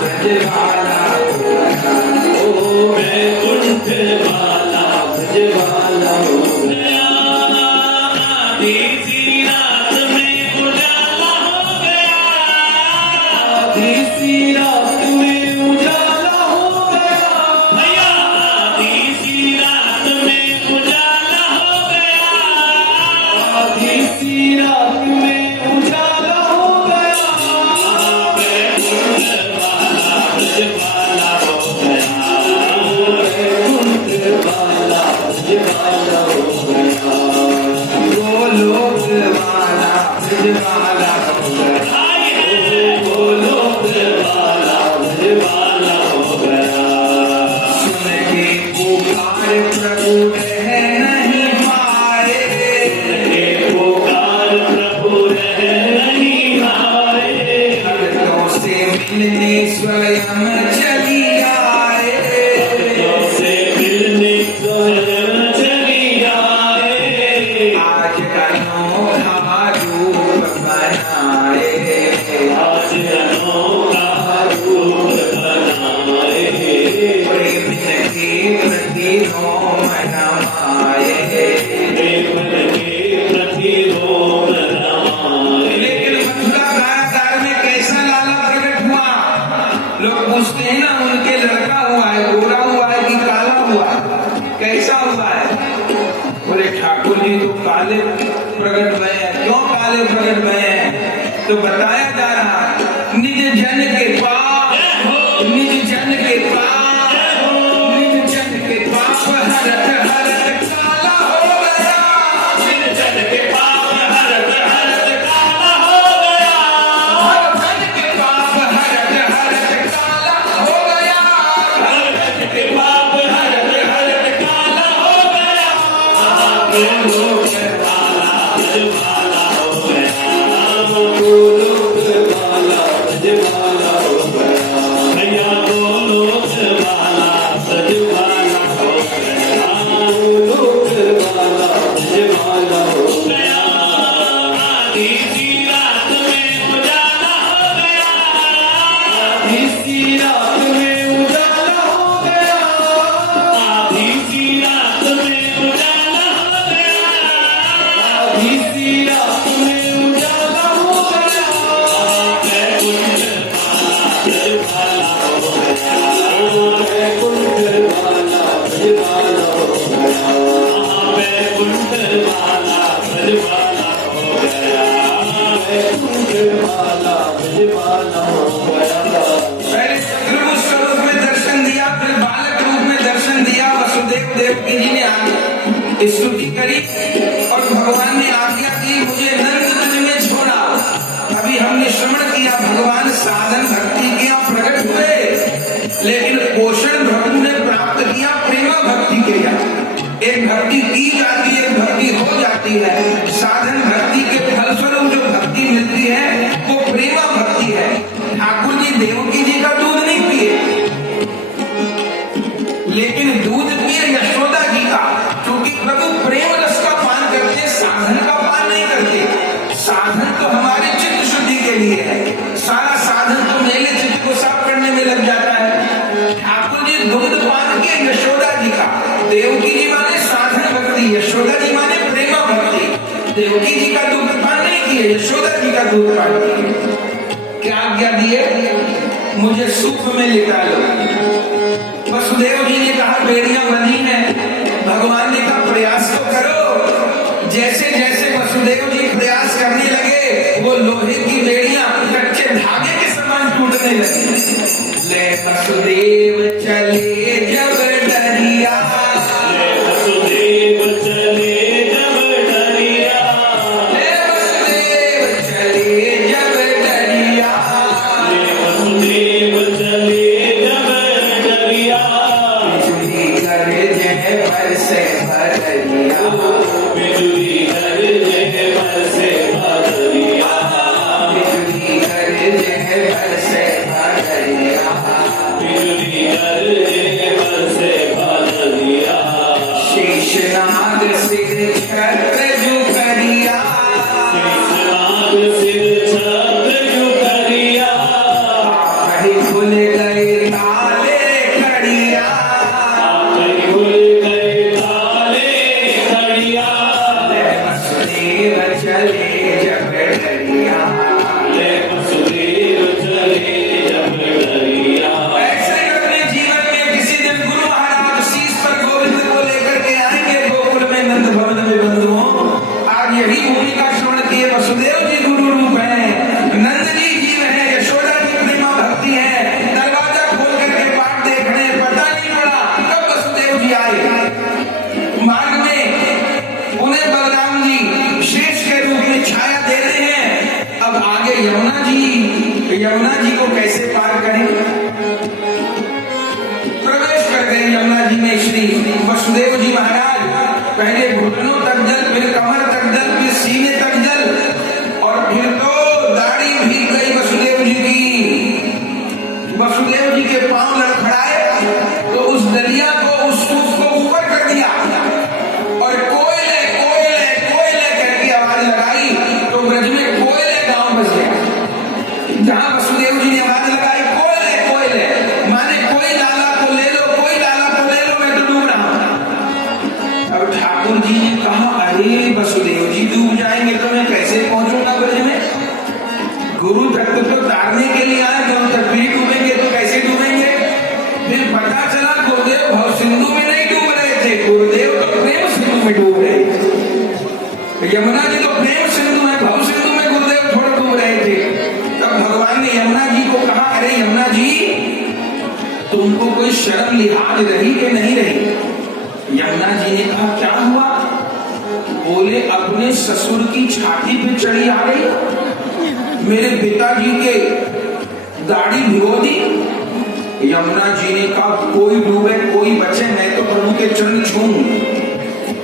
ब्रजवाला ओ वैकुंठ वाला ब्रजवाला हो गया। आधी सी रात में उजाला हो गया। आधी सी रात में उजाला हो गया। भैया आधी सी रात में उजाला हो गया। आधी सी रात में उजाला हो गया। वैकुंठ वाला ब्रजवाला हो गया। वैकुंठ वाला ब्रजवाला हो गया। गोलोक वाला ब्रजवाला हो गया। गोलोक वाला ब्रजवाला हो गया। सुन के पुकार प्रभु रह नहीं पाए। सुन के पुकार प्रभु रह नहीं पाए। भक्तों से मिलने स्वयं चली आए। भक्तों से मिलने स्वयं चली आए। आज अनोखा रूप बनाए। आज अनोखा रूप बनाए। प्रेम के प्रति रोम रमाए। प्रेम के प्रति रोम रमाए। लेकिन मथुरा कारागार में कैसा लाला प्रकट हुआ? लोग पूछते हैं ना, उनके लड़का हुआ है, गोरा हुआ है कि काला हुआ है, कैसा हुआ है? बोले ठाकुर जी तो काले प्रकट हुए हैं। क्यों काले प्रकट हुए हैं? तो बताया जा रहा, निज जन के पाप, निज जन के पाप, निज जन के पाप हरत हरत काला हो गया। निज जन के पाप हरत हरत काला हो गया। हर जन के पाप हरत हरत काला हो गया। हर जन के पाप हरत हरत काला हो गया। गोलोक वाला ब्रजवाला हो गया। गोलोक वाला ब्रजवाला हो गया। भैया गोलोक वाला ब्रजवाला हो गया। गोलोक वाला ब्रजवाला हो गया। आधी सी रात में उजाला हो गया। आधी सी रात में उजाला हो गया। आधी सी रात में उजाला हो गया। आधी सी रात में उजाला हो गया। वैकुंठ वाला ब्रजवाला हो गया। वैकुंठ वाला ब्रजवाला हो गया। वैकुंठ वाला ब्रजवाला हो गया। पहले सतगुरु स्वरूप में दर्शन दिया, फिर बालक रूप में दर्शन दिया। वसुदेव देवकी जी ने आगे स्तुति करी और भगवान ने आज्ञा की, मुझे नंद तुझ में छोड़ा। अभी हमने श्रवण किया, भगवान साधन भक्ति किया, प्रकट हुए, लेकिन पोषण प्रभु ने प्राप्त किया प्रेम भक्ति किया। एक भक्ति की जाती है, एक भक्ति हो जाती है। साधन भक्ति के फलस्वरूप जो भक्ति मिलती है वो प्रेम भक्ति है। ठाकुर जी देवकी जी का दूध नहीं पिए, लेकिन दूध पिए यशोदा जी का, क्योंकि प्रभु प्रेम रस का पान करते, साधन का पान नहीं करते। साधन तो हमारे चित्त शुद्धि के लिए है। सारा साधन तो मेरे चित्त को साफ करने में लग जाता है। ठाकुर जी दूध पान किए यशोदा जी का। देवकी जी माने साधन भक्ति, यशोदा जी माने प्रेम भक्ति। देवकी जी का दूध पान नहीं किए, यशोदा जी का दूध पान किए। क्या आज्ञा दिए? मुझे सूप में लिटा लो। वसुदेव जी ने कहा बेड़ियां बंधी हैं। भगवान ने कहा प्रयास तो करो। जैसे जैसे वसुदेव जी प्रयास करने लगे, वो लोहे की बेड़ियां कच्चे धागे के समान टूटने लगी। ले वसुदेव चले जब डरिया। ले वसुदेव चले जब डरिया। ले वसुदेव चले जब डरिया। ले वसुदेव चले जब डरिया। बिजली गरजे बरसे भरिया। बिजली गरजे बरसे भरिया। बिजली गरजे बरसे भरिया। बिजली गरजे बरसे भरिया। शेषनाग सिर छत्र जो करिया। शेषनाग सिर छत्र जो करिया। आप ही खुले यमुना जी को कैसे पार करें। प्रवेश कर गए यमुना जी में श्री वसुदेव जी महाराज। पहले घुटनों तक जल, फिर कमर तक जल, फिर सीने तक जल, और फिर तो दाढ़ी भीग गई वसुदेव जी की। वसुदेव जी के पांव लड़खड़ाए तो उस दलिया को, उस सूप को ऊपर कर दिया और कोयले कोयले कोयले करके आवाज लगाई तो ब्रज में कोयले गांव बस गया। जहां वसुदेव जी ने आवाज लगाई कोयले कोयले, माने कोई डाला तो ले लो, कोई डाला तो ले लो, मैं तो डूब रहा हूं। अब ठाकुर जी ने कहा अरे वसुदेव जी डूब जाएंगे तो मैं कैसे पहुंचूंगा ब्रज में। गुरु तत्व तो तारने के लिए आए, जब तक भी डूबेंगे तो कैसे डूबेंगे। फिर पता चला गुरुदेव भव सिंधु में नहीं डूब रहे थे, गुरुदेव तो प्रेम सिंधु में डूब रहे थे। यमुना जी तो प्रेम सिंधु में, भव सिंधु में गुरुदेव थोड़ा डूब रहे थे। तब भगवान ने यमुना जी को कहा अरे यमुना जी तुमको कोई शर्म लिहाज रही कि नहीं रही। यमुना जी ने कहा क्या हुआ। बोले अपने ससुर की छाती पे चढ़ी आ गई, मेरे पिताजी के दाढ़ी भिगो दी। यमुना जी ने कहा कोई डूबे कोई बचे, मैं तो प्रभु के चरण छूऊं।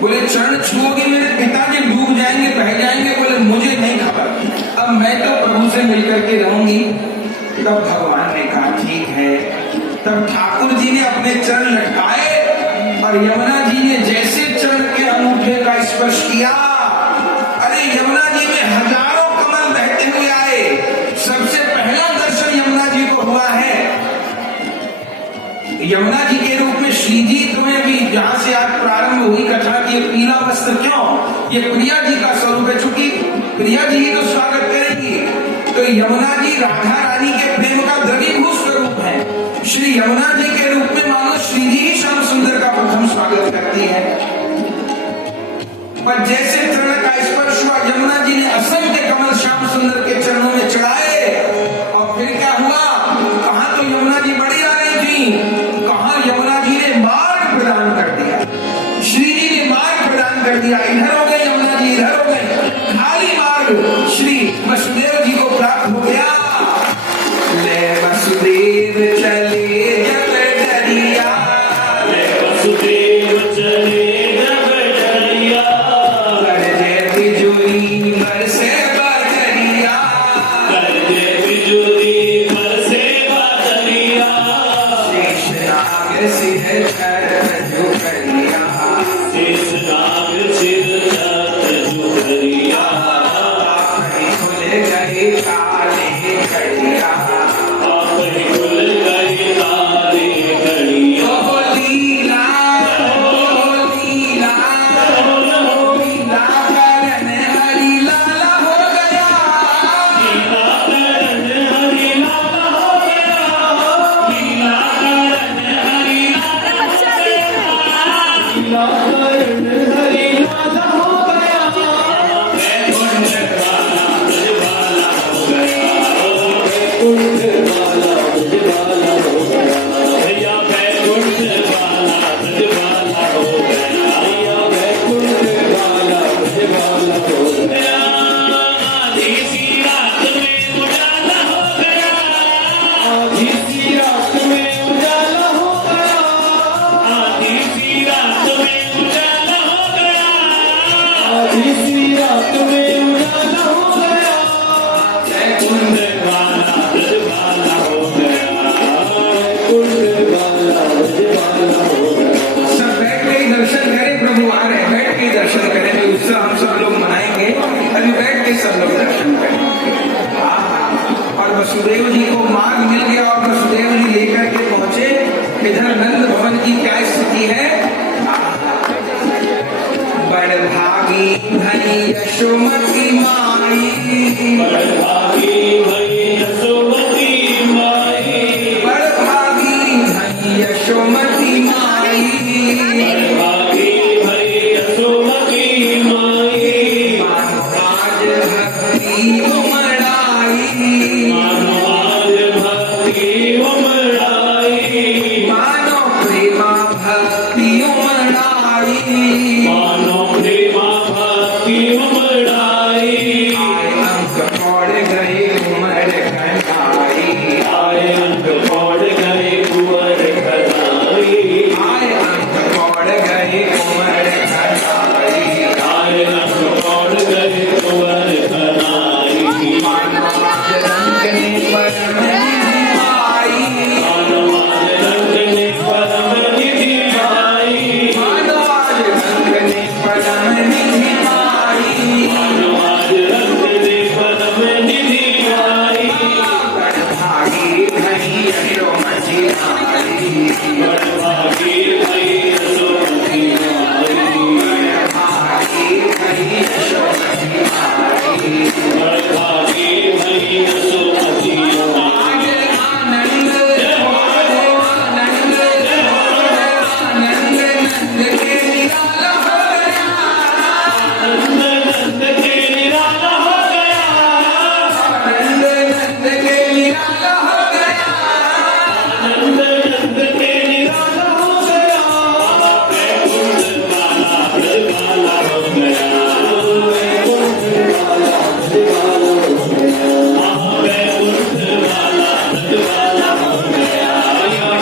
बोले चरण छूओगे मेरे पिताजी डूब जाएंगे, बह जाएंगे। बोले मुझे नहीं खबर, अब मैं तो प्रभु से मिलकर के रहूंगी। तब भगवान ने कहा ठीक है। तब ठाकुर जी ने अपने चरण लटकाए और यमुना जी ने जैसे चरण के अंगूठे का स्पर्श किया, अरे यमुना जी में हजारों कमल बहते हुए आए। सबसे पहला दर्शन यमुना जी को हुआ है। यमुना जी के रूप में श्री जी तुम्हें भी, जहां से आज प्रारंभ हुई कथा की, ये पीला वस्त्र क्यों, ये प्रिया जी का स्वरूप है। चूंकि प्रिया जी ही तो स्वागत करेंगी, तो यमुना जी राधा रानी के प्रेम का द्रवीभूत स्वरूप है। श्री यमुना जी के रूप में मानो श्री जी ही श्याम सुंदर का प्रथम स्वागत करती है। पर जैसे चरण का स्पर्श हुआ, यमुना जी ने असंख्य कमल श्याम सुंदर के चरणों में चढ़ाए। और फिर क्या हुआ, कहां तो यमुना जी बड़ी आ रही थी, कहां यमुना जी ने मार्ग प्रदान कर दिया। श्री जी ने मार्ग प्रदान कर दिया, इधर हो गए यमुना जी, इधर हो गए, खाली मार्ग श्री वसुदेव जी को प्राप्त हो गया। ले वसुदेव चले जब डरिया, ले वसुदेव चले जब डरिया, गरजे बिजुली बरसे बादलिया, गरजे बिजुली बरसे बादलिया, शेष नाग सिर धर झुकरिया, शेष नाग सिर धर झुकरिया, आँखें खुल गई काले कड़िया, आँखें खुल गई काली कड़िया। ओ लीला लीला लीला करन हरि लाला हो गया। लीला करन हरि लाला हो गया, लीला करन हरि लाला हो गया, लीला करन हरि लाला हो गया। वैकुंठ वाला ब्रजवाला हो गया, वैकुंठ वाला ब्रजवाला हो गया, भैया वैकुंठ वाला ब्रजवाला हो गया, भैया वैकुंठ वाला ब्रजवाला हो गया। आधी सी रात में उजाला हो गया, आधी सी रात में उजाला हो गया, आधी सी रात में उजाला हो गया, आधी सी रात में उजाला हो गया। वैकुंठ वाला ब्रजवाला हो गया, वैकुंठ वाला ब्रजवाला हो गया। सब बैठ के ही दर्शन करें, प्रभु आ रहे हैं, बैठ के ही दर्शन करें। तो उससे हम सब लोग मनाएंगे, अभी बैठ के सब लोग दर्शन करें। और वसुदेव जी को मार्ग मिल गया और वसुदेव जी लेकर के पहुंचे। इधर नंद भवन की क्या स्थिति है। बड़ भागी भई यशोमती माई, बड़ भागी भई यशोमती